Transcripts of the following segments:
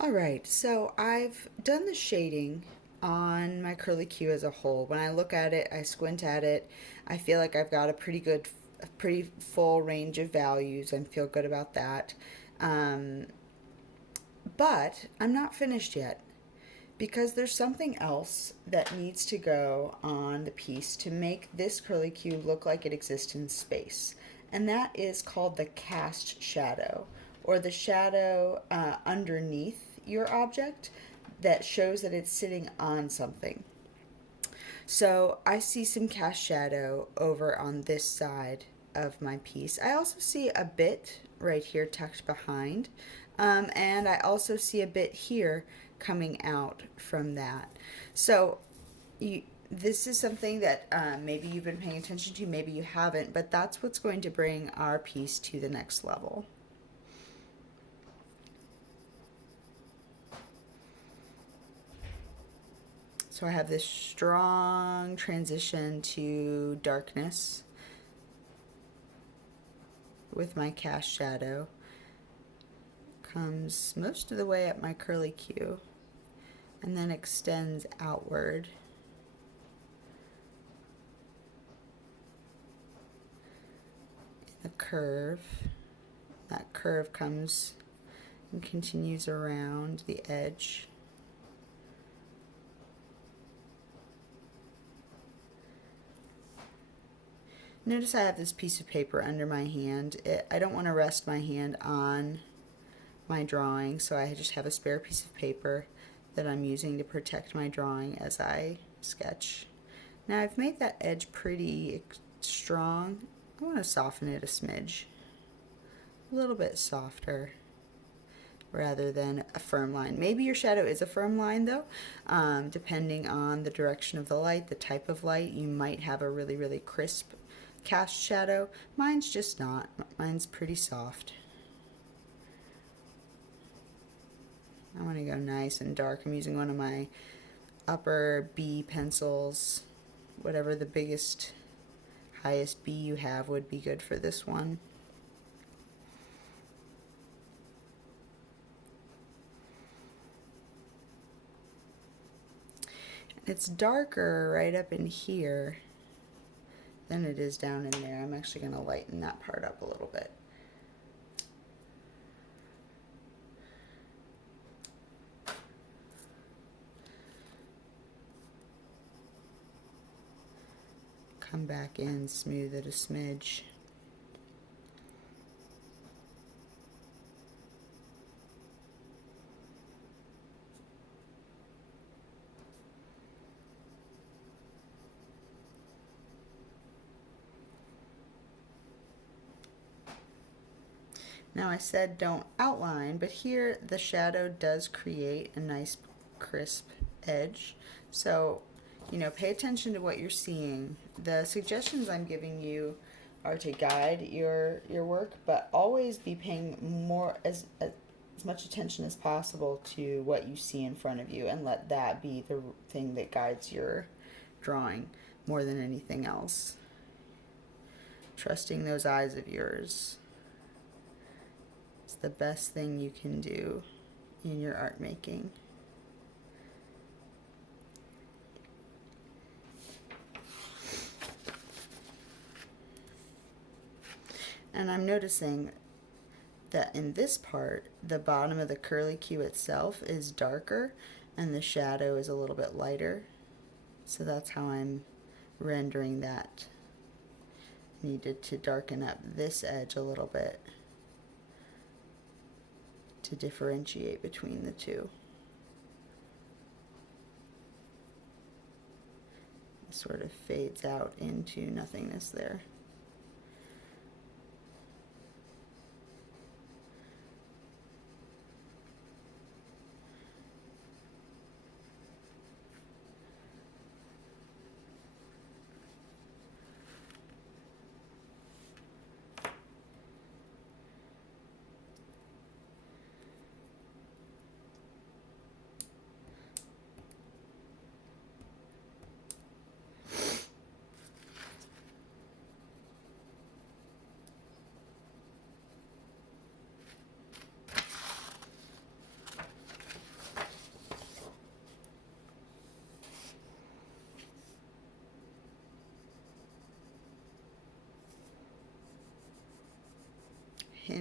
All right, so I've done the shading on my curly Q as a whole. When I look at it, I squint at it, I feel like I've got a pretty full range of values and feel good about that. Um, but I'm not finished yet because there's something else that needs to go on the piece to make this curly Q look like it exists in space. And that is called the cast shadow, or the shadow underneath your object that shows that it's sitting on something. So I see some cast shadow over on this side of my piece. I also see a bit right here tucked behind, and I also see a bit here coming out from that. So this is something that maybe you've been paying attention to, maybe you haven't, but that's what's going to bring our piece to the next level. So I have this strong transition to darkness with my cast shadow. Comes most of the way up my curly Q and then extends outward. The curve. That curve comes and continues around the edge. Notice I have this piece of paper under my hand. I don't want to rest my hand on my drawing, so I just have a spare piece of paper that I'm using to protect my drawing as I sketch. Now I've made that edge pretty strong. I want to soften it a smidge, a little bit softer rather than a firm line. Maybe your shadow is a firm line though. Depending on the direction of the light, the type of light, you might have a really, really crisp cast shadow. Mine's just not. Mine's pretty soft. I want to go nice and dark. I'm using one of my upper B pencils. Whatever the biggest, highest B you have would be good for this one. It's darker right up in here than it is down in there. I'm actually going to lighten that part up a little bit. Come back in, smooth it a smidge. Now I said don't outline, but here the shadow does create a nice crisp edge. So, pay attention to what you're seeing. The suggestions I'm giving you are to guide your work, but always be paying as much attention as possible to what you see in front of you and let that be the thing that guides your drawing more than anything else. Trusting those eyes of yours. It's the best thing you can do in your art making. And I'm noticing that in this part, the bottom of the curly Q itself is darker and the shadow is a little bit lighter. So that's how I'm rendering that. Needed to darken up this edge a little bit to differentiate between the two. It sort of fades out into nothingness there.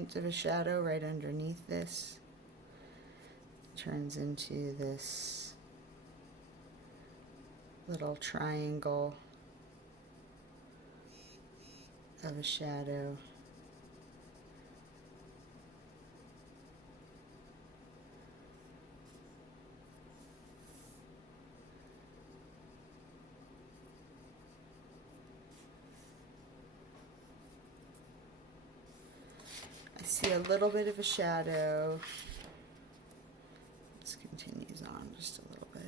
points of a shadow right underneath this. Turns into this little triangle of a shadow. I see a little bit of a shadow. This continues on just a little bit.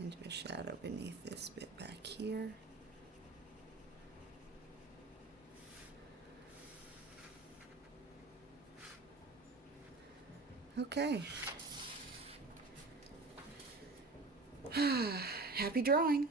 Into a shadow beneath this bit back here. Okay. Happy drawing.